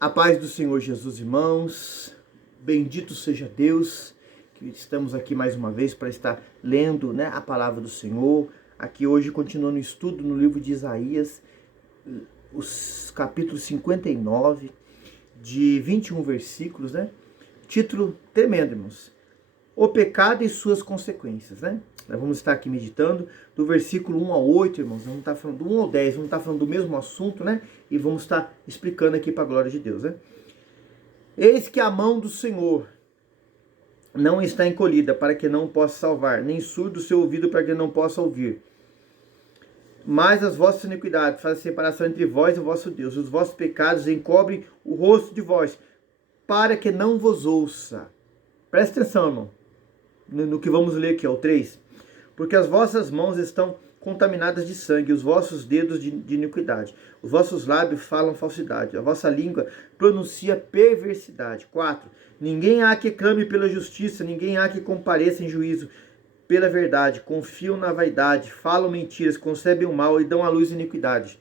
A paz do Senhor Jesus, irmãos, bendito seja Deus, que estamos aqui mais uma vez para estar lendo, a palavra do Senhor, aqui hoje continuando o estudo no livro de Isaías, os capítulos 59, de 21 versículos, título tremendo, irmãos, o pecado e suas consequências, Nós vamos estar aqui meditando do versículo 1 ao 8, irmãos. Vamos estar falando do 1 ao 10, vamos estar falando do mesmo assunto, E vamos estar explicando aqui para a glória de Deus, Eis que a mão do Senhor não está encolhida para que não possa salvar, nem surdo o seu ouvido para que não possa ouvir. Mas as vossas iniquidades fazem separação entre vós e o vosso Deus. Os vossos pecados encobrem o rosto de vós, para que não vos ouça. Presta atenção, irmão, no que vamos ler aqui, o 3. Porque as vossas mãos estão contaminadas de sangue, os vossos dedos de iniquidade. Os vossos lábios falam falsidade, a vossa língua pronuncia perversidade. 4. Ninguém há que clame pela justiça, ninguém há que compareça em juízo pela verdade. Confiam na vaidade, falam mentiras, concebem o mal e dão à luz iniquidade.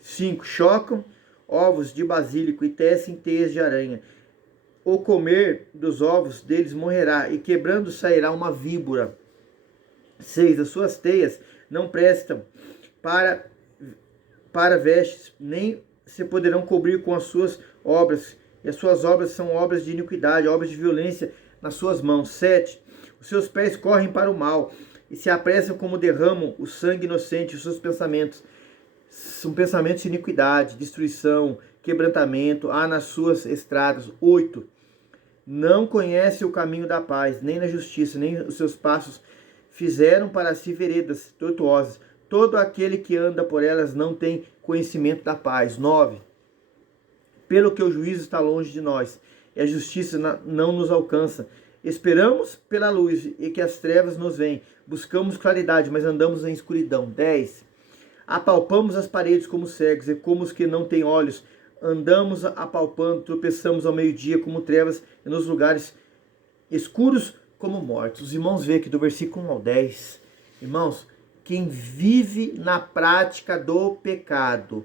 5. Chocam ovos de basílico e tecem teias de aranha. O comer dos ovos deles morrerá, e quebrando sairá uma víbora. 6. As suas teias não prestam para vestes, nem se poderão cobrir com as suas obras, e as suas obras são obras de iniquidade, obras de violência nas suas mãos. 7. Os seus pés correm para o mal, e se apressam como derramam o sangue inocente. Os seus pensamentos são pensamentos de iniquidade, destruição, quebrantamento, há nas suas estradas. 8. Não conhece o caminho da paz, nem na justiça, nem os seus passos fizeram para si veredas tortuosas. Todo aquele que anda por elas não tem conhecimento da paz. 9. Pelo que o juízo está longe de nós, e a justiça não nos alcança. Esperamos pela luz, e que as trevas nos vêm. Buscamos claridade, mas andamos em escuridão. 10. Apalpamos as paredes como cegos, e como os que não têm olhos. Andamos apalpando, tropeçamos ao meio-dia como trevas, e nos lugares escuros como mortos. Os irmãos veem aqui do versículo 1 ao 10. Irmãos, quem vive na prática do pecado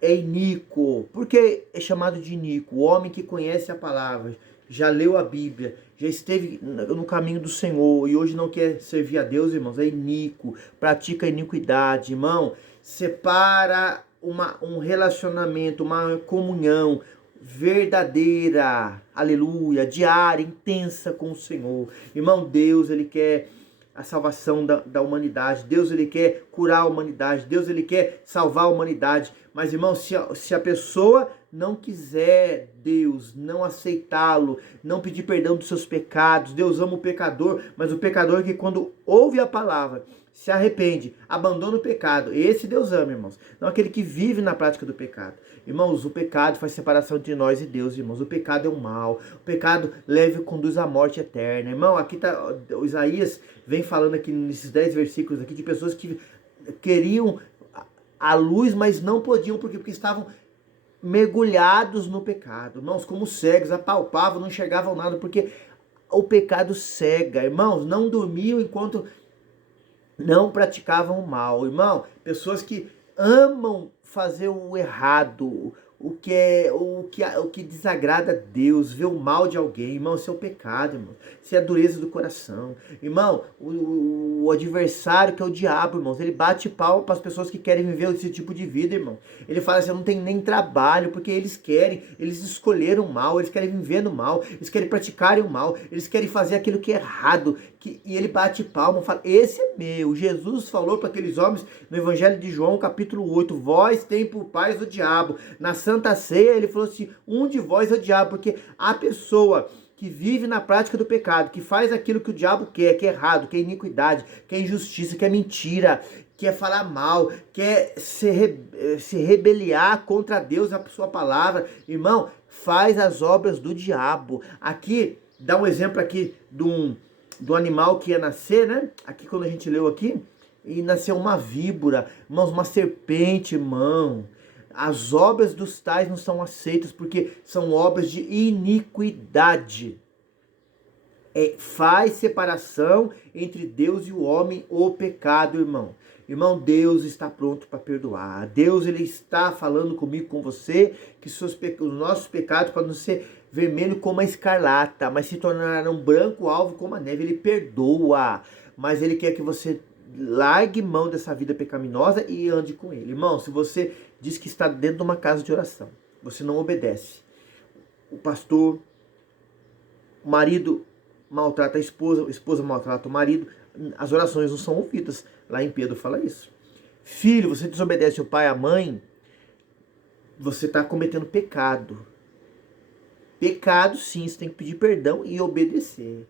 é iníquo. Por que é chamado de iníquo? O homem que conhece a palavra, já leu a Bíblia, já esteve no caminho do Senhor e hoje não quer servir a Deus, irmãos, é iníquo, pratica iniquidade, irmão, separa um relacionamento, uma comunhão verdadeira, aleluia, diária, intensa com o Senhor. Irmão, Deus, Ele quer a salvação da humanidade, Deus, Ele quer curar a humanidade, Deus, Ele quer salvar a humanidade, mas, irmão, se a pessoa não quiser Deus, não aceitá-lo, não pedir perdão dos seus pecados, Deus ama o pecador, mas o pecador que quando ouve a palavra, se arrepende, abandona o pecado, esse Deus ama, irmãos, não aquele que vive na prática do pecado. Irmãos, o pecado faz separação entre nós e Deus, irmãos, o pecado é o mal, o pecado leva e conduz à morte eterna. Irmão, aqui tá, o Isaías vem falando aqui nesses 10 versículos aqui de pessoas que queriam a luz, mas não podiam, porque estavam mergulhados no pecado. Irmãos, como cegos, apalpavam, não enxergavam nada, porque o pecado cega. Irmãos, não dormiam enquanto não praticavam o mal. Irmão, pessoas que amam fazer o errado, o que desagrada a Deus, ver o mal de alguém, irmão, isso é o pecado, irmão, isso é a dureza do coração, irmão, o adversário que é o diabo, irmãos, ele bate pau para as pessoas que querem viver esse tipo de vida, irmão, ele fala assim, eu não tenho nem trabalho, porque eles escolheram o mal, eles querem viver no mal, eles querem praticarem o mal, eles querem fazer aquilo que é errado, e ele bate palma, fala, esse é meu. Jesus falou para aqueles homens no Evangelho de João, capítulo 8, vós tem por pais o diabo. Na Santa Ceia ele falou assim, um de vós é o diabo, porque a pessoa que vive na prática do pecado, que faz aquilo que o diabo quer, que é errado, que é iniquidade, que é injustiça, que é mentira, quer falar mal, quer se rebeliar contra Deus, a sua palavra, irmão, faz as obras do diabo. Aqui, dá um exemplo aqui do animal que ia nascer, Aqui quando a gente leu aqui, e nasceu uma víbora, irmãos, uma serpente, irmão. As obras dos tais não são aceitas porque são obras de iniquidade. Faz separação entre Deus e o homem o pecado, irmão. Irmão, Deus está pronto para perdoar. Deus, ele está falando comigo, com você, que os nossos pecados podem ser vermelho como a escarlata, mas se tornarão branco alvo como a neve. Ele perdoa, mas ele quer que você largue mão dessa vida pecaminosa e ande com ele. Irmão, se você diz que está dentro de uma casa de oração, você não obedece, o pastor, o marido maltrata a esposa maltrata o marido, as orações não são ouvidas. Lá em Pedro fala isso. Filho, você desobedece o pai e a mãe, você está cometendo pecado. Pecado, sim, você tem que pedir perdão e obedecer.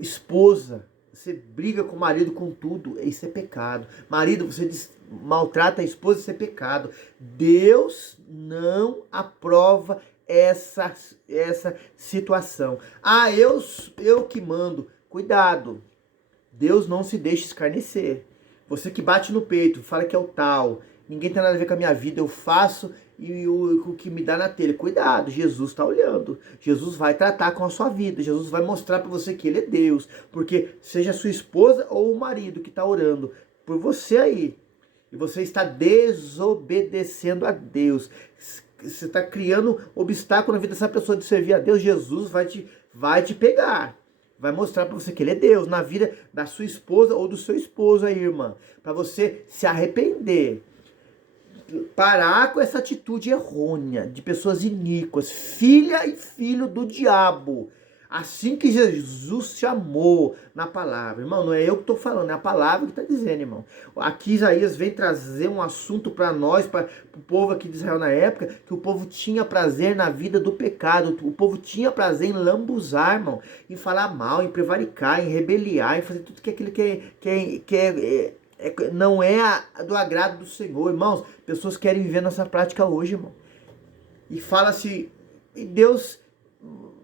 Esposa, você briga com o marido com tudo, isso é pecado. Marido, você maltrata a esposa, isso é pecado. Deus não aprova essa situação. Ah, eu que mando. Cuidado. Deus não se deixa escarnecer. Você que bate no peito, fala que é o tal, ninguém tem nada a ver com a minha vida, eu faço e o que me dá na telha. Cuidado, Jesus está olhando. Jesus vai tratar com a sua vida. Jesus vai mostrar para você que ele é Deus. Porque seja a sua esposa ou o marido que está orando por você aí, e você está desobedecendo a Deus, você está criando obstáculo na vida dessa pessoa de servir a Deus, Jesus vai te pegar. Vai mostrar para você que ele é Deus na vida da sua esposa ou do seu esposo aí, irmã. Para você se arrepender. Parar com essa atitude errônea de pessoas iníquas, filha e filho do diabo. Assim que Jesus chamou na palavra. Irmão, não é eu que estou falando, é a palavra que está dizendo, irmão. Aqui Isaías vem trazer um assunto para nós, para o povo aqui de Israel na época, que o povo tinha prazer na vida do pecado. O povo tinha prazer em lambuzar, irmão, em falar mal, em prevaricar, em rebeliar, em fazer tudo que aquilo não é do agrado do Senhor. Irmãos, pessoas querem viver nessa prática hoje, irmão. E fala assim, Deus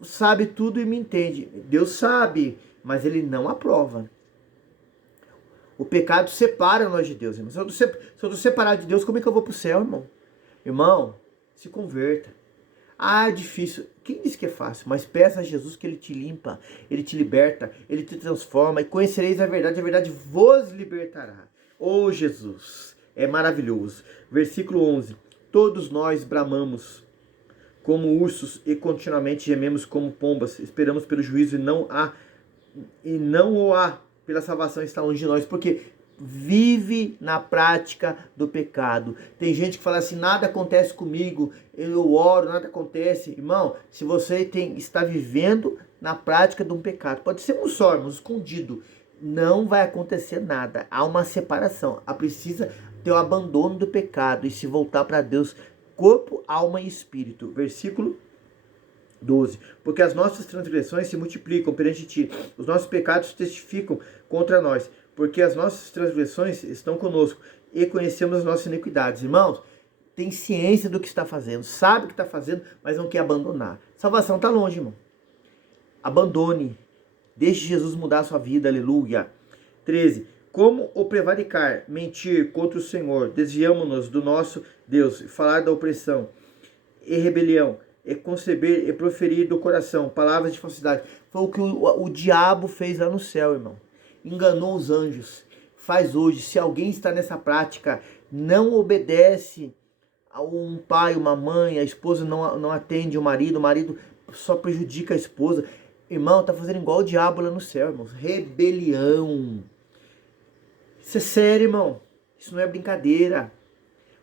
sabe tudo e me entende. Deus sabe, mas ele não aprova. O pecado separa nós de Deus, irmão. Se eu estou separado de Deus, como é que eu vou para o céu, irmão? Irmão, se converta. Ah, é difícil. Quem disse que é fácil? Mas peça a Jesus que ele te limpa, ele te liberta, ele te transforma. E conhecereis a verdade vos libertará. Oh, Jesus, é maravilhoso. Versículo 11. Todos nós bramamos como ursos e continuamente gememos como pombas. Esperamos pelo juízo e não o há. Pela salvação está longe de nós. Porque vive na prática do pecado. Tem gente que fala assim, nada acontece comigo, eu oro, nada acontece. Irmão, se você está vivendo na prática de um pecado, pode ser um só, irmão, escondido, não vai acontecer nada. Há uma separação. Precisa ter o abandono do pecado e se voltar para Deus, corpo, alma e espírito. Versículo 12. Porque as nossas transgressões se multiplicam perante ti, os nossos pecados testificam contra nós, porque as nossas transgressões estão conosco e conhecemos as nossas iniquidades. Irmãos, tem ciência do que está fazendo, sabe o que está fazendo, mas não quer abandonar. Salvação está longe, irmão. Abandone. Deixe Jesus mudar a sua vida, aleluia. 13. Como o prevaricar, mentir contra o Senhor, desviamo-nos do nosso Deus, falar da opressão e rebelião, e conceber e proferir do coração palavras de falsidade. Foi o que o diabo fez lá no céu, irmão. Enganou os anjos. Faz hoje. Se alguém está nessa prática, não obedece a um pai, uma mãe, a esposa não atende o marido só prejudica a esposa. Irmão, tá fazendo igual o diabo lá no céu, irmãos. Rebelião. Isso é sério, irmão. Isso não é brincadeira.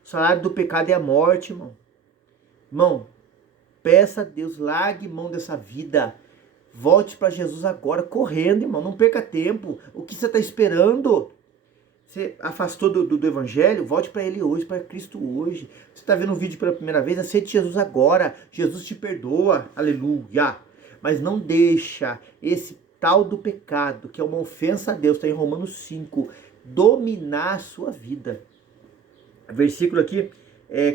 O salário do pecado é a morte, irmão. Irmão, peça a Deus, largue mão dessa vida. Volte para Jesus agora, correndo, irmão. Não perca tempo. O que você está esperando? Você afastou do evangelho? Volte para ele hoje, para Cristo hoje. Você está vendo o vídeo pela primeira vez? Aceite Jesus agora. Jesus te perdoa. Aleluia. Mas não deixa esse tal do pecado, que é uma ofensa a Deus, está em Romanos 5, dominar a sua vida. Versículo aqui,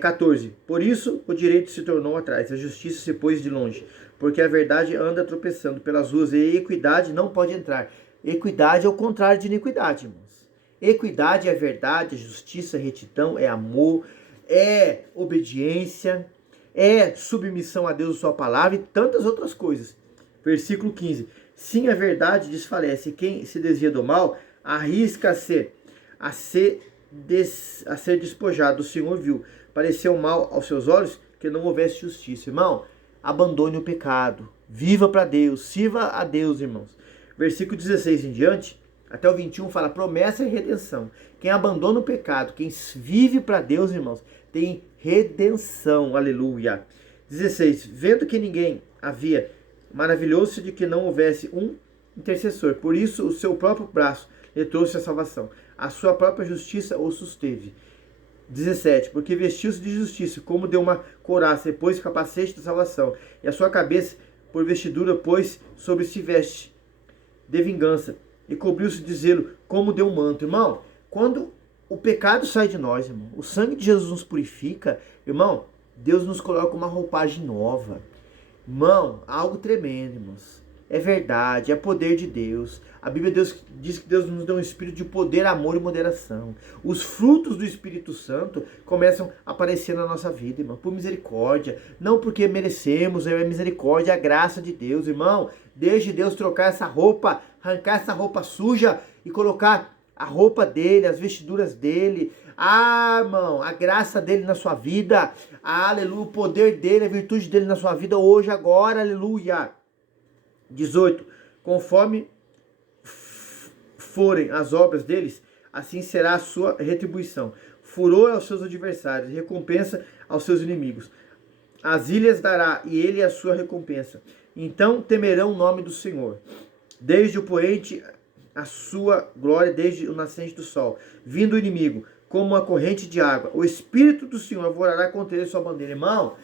14. Por isso o direito se tornou atrás, a justiça se pôs de longe, porque a verdade anda tropeçando pelas ruas e a equidade não pode entrar. Equidade é o contrário de iniquidade, irmãos. Equidade é verdade, é justiça, é retidão, é amor, é obediência, é submissão a Deus e sua palavra e tantas outras coisas. Versículo 15. Sim, a verdade desfalece. Quem se desvia do mal arrisca-se a ser despojado. O Senhor viu, pareceu mal aos seus olhos que não houvesse justiça. Irmão, abandone o pecado, viva para Deus, sirva a Deus, irmãos. Versículo 16 em diante, até o 21 fala promessa e redenção. Quem abandona o pecado, quem vive para Deus, irmãos, tem redenção, aleluia. 16, vendo que ninguém havia, maravilhou-se de que não houvesse um intercessor. Por isso o seu próprio braço lhe trouxe a salvação. A sua própria justiça o susteve. 17, porque vestiu-se de justiça, como de uma couraça, e pôs capacete da salvação. E a sua cabeça, por vestidura, pôs sobre si veste de vingança. E cobriu-se de zelo, como de um manto. Irmão, quando o pecado sai de nós, irmão, o sangue de Jesus nos purifica, irmão, Deus nos coloca uma roupagem nova. Irmão, algo tremendo, irmãos. É verdade, é poder de Deus. A Bíblia diz que Deus nos deu um espírito de poder, amor e moderação. Os frutos do Espírito Santo começam a aparecer na nossa vida, irmão, por misericórdia. Não porque merecemos, é a misericórdia, a graça de Deus, irmão. Deixe Deus trocar essa roupa, arrancar essa roupa suja e colocar a roupa dele, as vestiduras dele. Ah, irmão, a graça dele na sua vida. Aleluia, o poder dele, a virtude dele na sua vida hoje, agora, aleluia. 18. Conforme forem as obras deles, assim será a sua retribuição. Furor aos seus adversários, recompensa aos seus inimigos. As ilhas dará, e ele a sua recompensa. Então temerão o nome do Senhor. Desde o poente a sua glória, desde o nascente do sol. Vindo o inimigo, como uma corrente de água. O Espírito do Senhor voará contra ele sua bandeira. Irmão,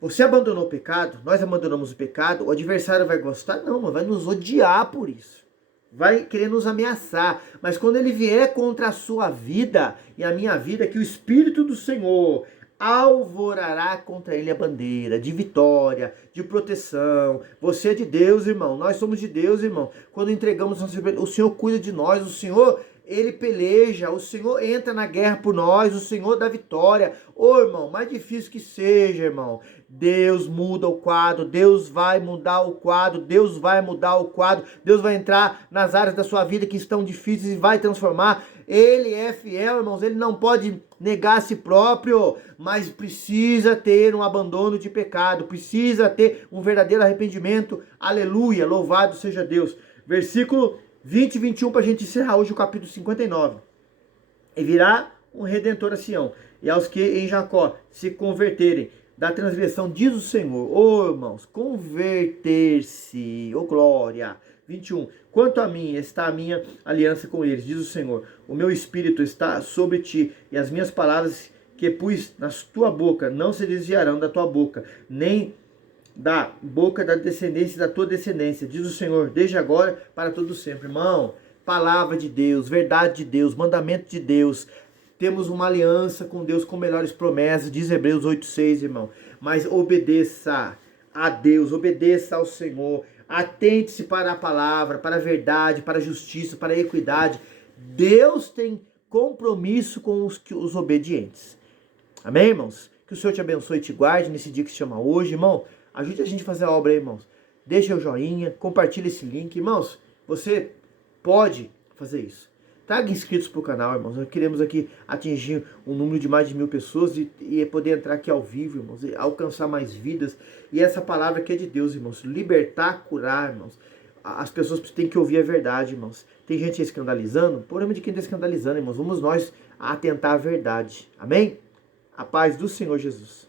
você abandonou o pecado, nós abandonamos o pecado, o adversário vai gostar? Não, vai nos odiar por isso. Vai querer nos ameaçar. Mas quando ele vier contra a sua vida e a minha vida, que o Espírito do Senhor alvorará contra ele a bandeira de vitória, de proteção. Você é de Deus, irmão. Nós somos de Deus, irmão. Quando entregamos, o Senhor cuida de nós, o Senhor... Ele peleja, o Senhor entra na guerra por nós, o Senhor dá vitória. Ô, irmão, mais difícil que seja, irmão, Deus muda o quadro, Deus vai mudar o quadro, Deus vai mudar o quadro, Deus vai entrar nas áreas da sua vida que estão difíceis e vai transformar. Ele é fiel, irmãos, ele não pode negar a si próprio, mas precisa ter um abandono de pecado, precisa ter um verdadeiro arrependimento. Aleluia, louvado seja Deus. Versículo 20 e 21 para a gente encerrar hoje o capítulo 59. E virá um redentor a Sião, e aos que em Jacó se converterem da transgressão, diz o Senhor. Ô, irmãos, converter-se, ô glória. 21. Quanto a mim, está a minha aliança com eles, diz o Senhor. O meu espírito está sobre ti, e as minhas palavras que pus na tua boca não se desviarão da tua boca, nem da boca da descendência da tua descendência, diz o Senhor, desde agora para todo sempre. Irmão, palavra de Deus, verdade de Deus, mandamento de Deus. Temos uma aliança com Deus com melhores promessas, diz Hebreus 8:6, irmão. Mas obedeça a Deus, obedeça ao Senhor. Atente-se para a palavra, para a verdade, para a justiça, para a equidade. Deus tem compromisso com os obedientes. Amém, irmãos? Que o Senhor te abençoe e te guarde nesse dia que se chama hoje, irmão. Ajude a gente a fazer a obra aí, irmãos. Deixa o joinha, compartilha esse link. Irmãos, você pode fazer isso. Traga inscritos para o canal, irmãos. Nós queremos aqui atingir um número de mais de 1000 pessoas e poder entrar aqui ao vivo, irmãos, e alcançar mais vidas. E essa palavra que é de Deus, irmãos. Libertar, curar, irmãos. As pessoas têm que ouvir a verdade, irmãos. Tem gente escandalizando. Problema de quem está escandalizando, irmãos. Vamos nós atentar à verdade. Amém? A paz do Senhor Jesus.